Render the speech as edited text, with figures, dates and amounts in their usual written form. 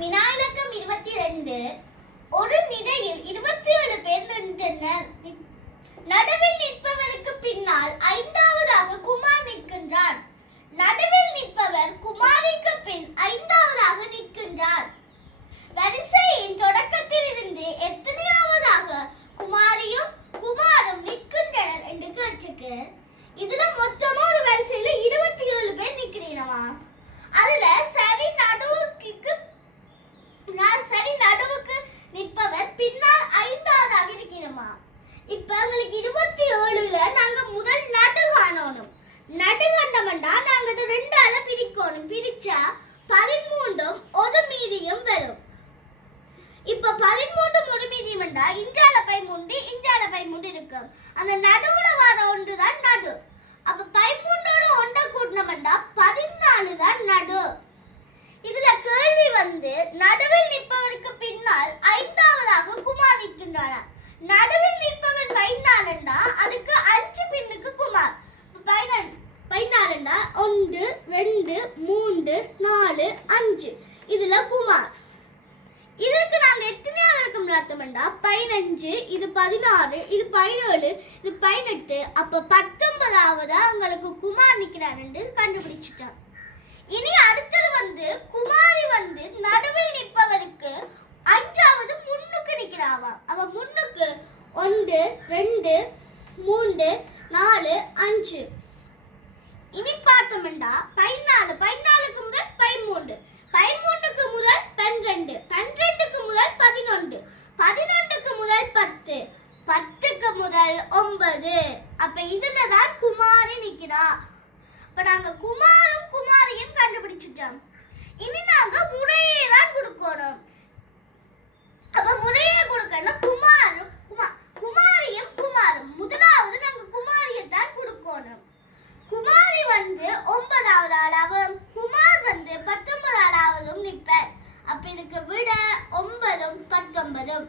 வினா இலக்கம் 22. ஒரு நிலையில் 27 பேர் நின்றனர். நடுவில் நிற்பவருக்கு பின்னால் ஐந்தாவதாக குமார் நிற்கின்றார். நடுவில் நிற்பவர் குமாரிக்கு பின் ஐந்தாவதாக நிற்கின்றார். வரிசையின் தொடக்கத்தில் இருந்து எத்தனையாவதாக குமாரியும் குமாரும் நிற்கின்றனர் என்று கேட்டிருக்கு. இதுல மொத்தமா ஒரு வரிசையில 27 பேர் நிக்கிறீங்களா? அதுல நடுவுக்கு நிற்பவர் பின்னால் ஐந்தாவதாக இருக்கிறோமா? இப்ப உங்களுக்கு 27ல நாங்க முதல் நடு காணணும். நடு கண்டோம்னா நாங்க அதை ரெண்டால பிரிக்கணும். பிரிச்சா 13 ஒரு மீதியும் வரும். இப்ப 13 ஒரு மீதியும் என்றா இஞ்சால பை முண்டு இஞ்சால பை முண்டு இருக்கும். அந்த நடுவுல வர ஒன்று தான் நடு. அப்ப 13ஓட ஒன்றை கூட்டினோம்னா 14 தான் நடு. இதுல கேள்வி நடுவில் நிற்பவருக்கு பின்னால் ஐந்தாவதாக குமார் நிற்கின்றார். நடுவில் நிற்பவர் 14 அதுக்கு 5 பின்னுக்கு குமார். 14 1 2 3 4 5 இதுல குமார். இதற்கு நாங்க எத்தனையாவது இருக்கும் பார்த்தோம்னா 15, இது 16, இது 17, இது 18. அப்ப 19வது உங்களுக்கு குமார் நிக்கிறார் என்று கண்டுபிடிச்சிட்டார். இனி அடுத்தது குமாரி நடுவில் நிற்பவருக்கு அஞ்சாவது முன்னுக்கு நிக்கிறாவா. அவ முன்னுக்கு 1 2 3 4 5. இனி பார்த்தோம்னா 14க்கு முதல் 13, 13க்கு முதல் 12, 12க்கு முதல் 11, 11க்கு முதல் 10, 10க்கு முதல் 9. அப்ப இதுலதான் குமாரி நிக்கிறா. இப்ப நாங்க குமாரும் குமாரியும் கண்டுபிடிச்சிட்டோம். இனி நாங்க முறையே தான் கொடுக்கணும். அப்ப முறையே கொடுக்கணும். குமாரியும் குமாரும் முதலாவது நாங்க குமாரியத்தான் கொடுக்கணும். குமாரி 9வது ஆளாவும் குமார் 19வது ஆளாவதும் நிற்பார். அப்ப இதுக்கு விட 9ம் 19ம்